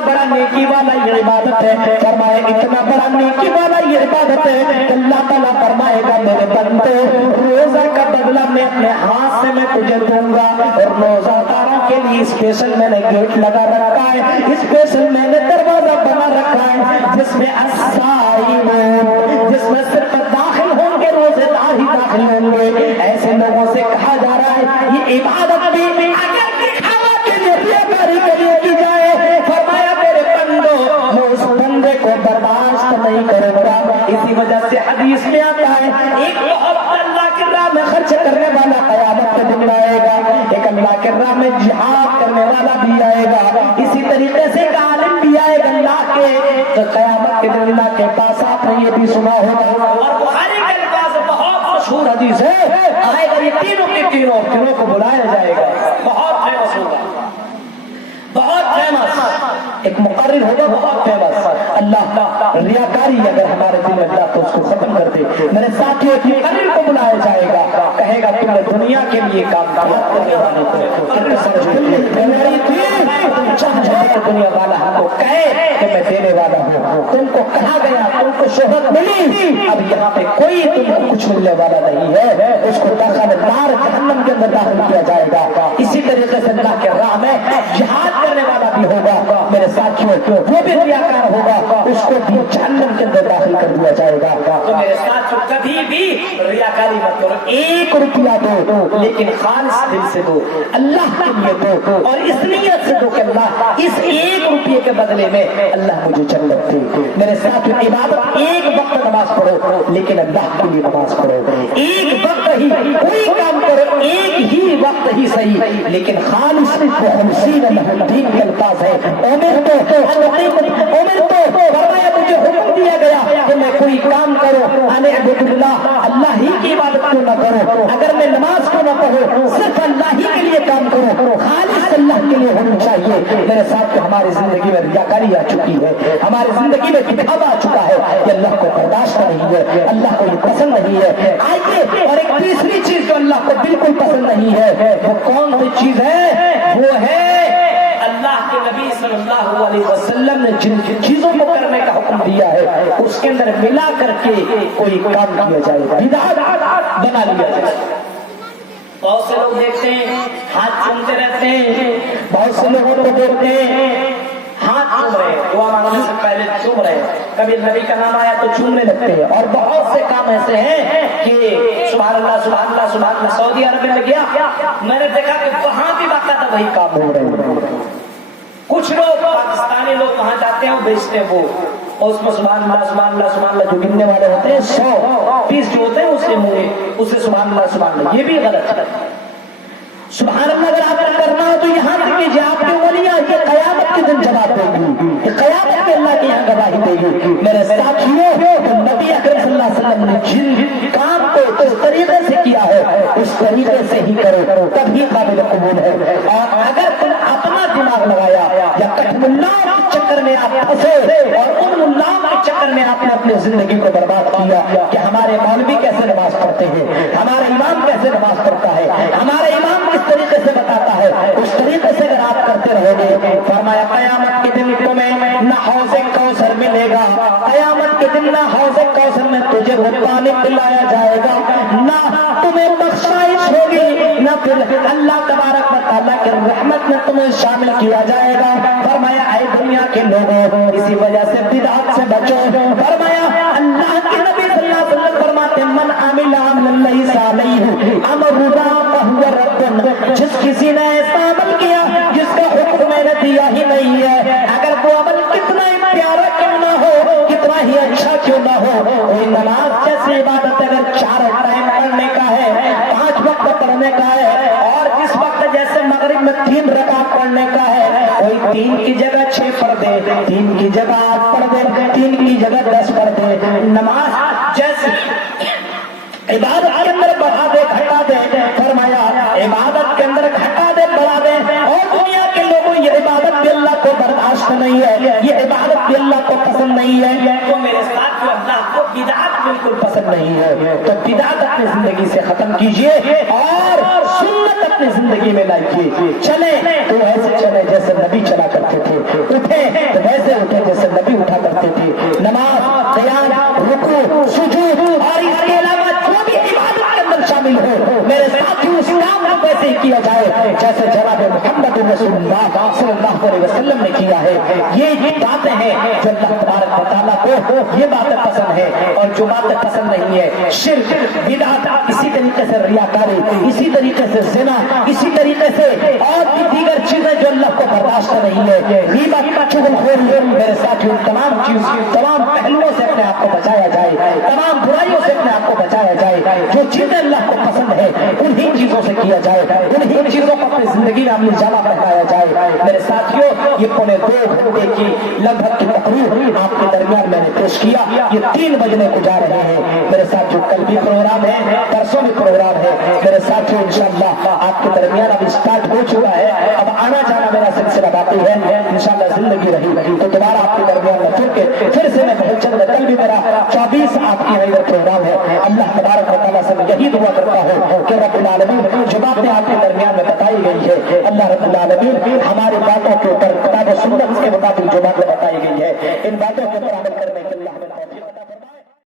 بڑا نیکی والا یہ عبادت ہے، فرمایا اتنا بڑا نیکی والا یہ عبادت عبادت ہے. اللہ تعالیٰ فرمائے گا میرے بندے روزہ کا بدلہ میں اپنے ہاتھ سے میں تجھے دوں گا. اور روزہ داروں کے لیے اسپیشل میں نے گیٹ لگا رکھا ہے, اسپیشل میں نے دروازہ بنا رکھا ہے جس میں الصائمون, جس میں صرف داخل ہوں گے روزے دار ہی داخل ہوں گے. ایسے لوگوں سے کہا جا رہا ہے یہ عبادت بھی اگر دکھاوا کے لیے ریاکاری کے لیے کی جائے, فرمایا میرے بندو میں اس بندے کو برداشت نہیں کروں گا. اسی وجہ سے حدیث میں آتا ہے ایک بہت اللہ کی راہ میں خرچ کرنے والا قیامت کے دن آئے گا, ایک اللہ کے راہ میں جہاد کرنے والا بھی آئے گا, اسی طریقے سے ایک عالم بھی آئے گا اللہ کے. تو قیامت کے دن اللہ کے پاس آپ نے یہ بھی سنا ہوگا اور بخاری کے الفاظ بہت مشہور حدیث ہے, آئے گا یہ تینوں کے تینوں کو بلایا جائے گا. بہت فیمس ہوگا, بہت فیمس, ایک مقرر ہوگا بہت فیمس. اللہ ریاکاری اگر ہمارے دل میں اللہ تو اس کو ختم کر دے. میرے ساتھی ایک مقرر کو بلایا جائے گا, کہے گا تم نے دنیا کے لیے کام کیا کرنے والے کو دنیا والا ہم کو کہے کہ میں دینے والا ہوں. تم کو کہا گیا تم کو شہرت ملی, اب یہاں پہ کوئی تم کو کچھ ملنے والا نہیں ہے, اس کو داخل نار جہنم کے اندر داخل کیا جائے گا. اسی طریقے سے اللہ کے راہ میں جہاد کرنے والا بھی ہوگا میرے ساتھیوں, وہ بھی ریاکار ہوگا, اس کو بھی جہنم کے اندر داخل کر دیا جائے گا. تو میرے ساتھیوں کبھی بھی ریاکاری مت کرو, 1 روپیہ دو لیکن خالص دل سے دو, اللہ کے لیے دو اور اس نیت سے دو کہ اللہ اس 1 روپیے کے بدلے میں اللہ مجھے جنت دے. میرے ساتھ عبادت 1 وقت نماز پڑھو لیکن اللہ کے لیے نماز پڑھو, 1 وقت ہی کوئی کام کرو, 1 ہی وقت ہی صحیح لیکن خالص مخلصین لہ الدین کے الفاظ ہے. عمر تو فرمایا مجھے حکم دیا گیا کہ میں کوئی کام کرو ان اعبد اللہ, اللہ ہی کی عبادت کیوں نہ کرو, اگر میں نماز کیوں نہ پڑھوں صرف اللہ ہی کے لیے کام کرو, خالص اللہ کے لیے ہونی چاہیے. میرے ساتھ ہماری زندگی میں ریاکاری آ چکی ہے, ہماری زندگی میں دکھاوا آ چکا ہے, یہ اللہ کو برداشت نہیں ہے, اللہ کو یہ پسند نہیں ہے. آئیے اور ایک تیسری چیز جو اللہ کو بالکل پسند نہیں ہے وہ کون سی چیز ہے, وہ ہے اللہ کے نبی صلی اللہ علیہ وسلم نے جن چیزوں کو کرنے کا حکم دیا ہے اس کے اندر ملا کر کے کوئی کام کیا جائے, بدعت بنا لیا جائے. بہت سے لوگ دیکھتے ہیں ہاتھ چومتے رہتے ہیں, بہت سے لوگوں کو دیکھتے ہیں ہاتھ چوم رہے, دعا مانگنے سے پہلے چوم رہے, کبھی نبی کا نام آیا تو چومنے لگتے ہیں. اور بہت سے کام ایسے ہیں کہ سبحان اللہ سبحان اللہ سبحان اللہ. سعودی عرب میں گیا, میں نے دیکھا کہ وہاں بھی باقاعدہ وہی کام ہو رہے ہیں. کچھ لوگ پاکستانی لوگ وہاں جاتے ہیں وہ بیچتے ہیں وہ, اور اس میں سبحان اللہ سبحان اللہ سبحان اللہ جو گننے والے ہوتے ہیں 100 پیس جو ہوتے ہیں اس کے منہ اسے سبحان اللہ سبحان اللہ, یہ بھی غلط ہے. سبحان اللہ اگر آپ کو کرنا ہو تو یہاں تک کیجیے, آپ کے ولیاں یہ قیامت کے دن جواب دے گی, قیامت کے اللہ کے یہاں گواہی دے گی. میرے ساتھیوں نبی اکرم صلی اللہ علیہ وسلم نے جن کام کو اس طریقے سے کیا ہے اس طریقے سے ہی کرو تبھی قابل قبول ہے. اور اگر تم اپنا دماغ لگایا یا کٹ ملاؤں کے چکر میں آپ پھنسے اور ان ملاؤں کے چکر میں آپ نے اپنی زندگی کو برباد کیا کہ ہمارے مولوی کیسے نماز پڑھتے ہیں, ہمارا امام کیسے نماز پڑھتا ہے, ہمارا امام کس طریقے سے بتاتا ہے, اس طریقے سے اگر آپ کرتے رہو گے, فرمایا قیامت کے دن تمہیں نہ حوض کوثر ملے گا, قیامت کے دن نہ حوض کوثر میں تجھے وہ پانی پلایا جائے گا, نہ تمہیں بخشائش ہوگی, نہ پھر اللہ تبارک و تعالیٰ کے رحمت میں تمہیں شامل کیا جائے گا. فرمایا اے دنیا کے لوگوں اسی وجہ سے بدعت سے بچو. فرمایا اللہ کے نبی صلی اللہ علیہ وسلم فرماتے من عمل عملا لیس علیہ امرنا فہو رد, جس کسی نے ایسا عمل کیا جس کا حکم میں نے دیا ہی نہیں ہے, اگر وہ عمل کتنا ہی پیارا کیوں نہ ہو, کتنا ہی اچھا کیوں نہ ہو, کوئی نماز جیسی عبادت اگر 4 ٹائم پڑھنے کا ہے, 5 وقت پڑھنے کا ہے, اور اس وقت جیسے مغرب میں 3 رکعت پڑھنے کا ہے, کوئی 3 کی جگہ 6 پڑھ دے, 3 کی جگہ 8 پڑھ دے, 3 کی جگہ 10 پڑھ دے, نماز جیسی عبادت کے اندر بڑھا دے گھٹا دے, فرمایا عبادت کے اندر گھٹا دے بڑھا دے, اور دنیا کے لوگوں یہ عبادت بھی اللہ کو برداشت نہیں ہے, یہ عبادت بھی اللہ کو پسند نہیں ہے. تو میرے ساتھ اللہ کو بدعت بالکل پسند نہیں ہے, تو بدعت اپنی زندگی سے ختم کیجئے اور سنت اپنی زندگی میں لائیے. چلے تو ایسے چلے جیسے نبی چلا کرتے تھے, اٹھے تو ویسے اٹھے جیسے نبی اٹھا کرتے تھے, نماز قیام رکوع سجود اور اس کے علاوہ جو بھی عبادت کے اندر شامل ہو میرے ساتھیوں اس کام کو ویسے ہی کیا جائے جیسے جناب محمد رسول اللہ صلی اللہ علیہ وسلم نے کیا ہے. یہ باتیں ہیں جو اللہ تبارک و تعالیٰ کو یہ باتیں پسند ہے اور جو باتیں پسند نہیں ہے شرک بدعت اسی طریقے سے ریاکاری اسی طریقے سے زنا اسی طریقے سے اور بھی دیگر چیزیں جو اللہ کو برداشت نہیں ہے غیبت چغلخوری میرے ساتھیوں تمام تمام پہلوؤں سے اپنے آپ کو بچایا جائے تمام برائیوں سے اپنے آپ کو بچایا جائے جو چیزیں اللہ کو پسند ہے انہی چیزوں سے کیا جائے انہی چیزوں کو اپنی زندگی میں عملی جامہ پہنایا جائے. میرے ساتھیوں یہ پونے 2 گھنٹے کی لگ بھگ کی تقریر آپ کے درمیان میں نے پیش کیا. یہ 3 بجنے کو جا رہے ہیں میرے ساتھیوں. کل بھی پروگرام ہے پرسوں بھی پروگرام ہے میرے ساتھیوں. انشاءاللہ آپ کے درمیان اب اسٹارٹ ہو چکا ہے اب آنا جانا میرا سلسلہ باقی ہے انشاءاللہ زندگی رہی تو دوبارہ آپ کے درمیان میں پھر سے میں بہت جلد کل بھی میرا 24 آپ کی ادھر پروگرام ہے. اللہ تبارک و تعالیٰ سے میں یہی دعا کرتا ہوں کہ رب العالمین جو باتیں آپ کے درمیان میں بتائی گئی ہے اللہ رب العالمین ہماری باتوں کے اوپر کتاب و سنت کے مطابق جو باتیں بتائی گئی ہے ان باتوں کے اوپر عمل کرنے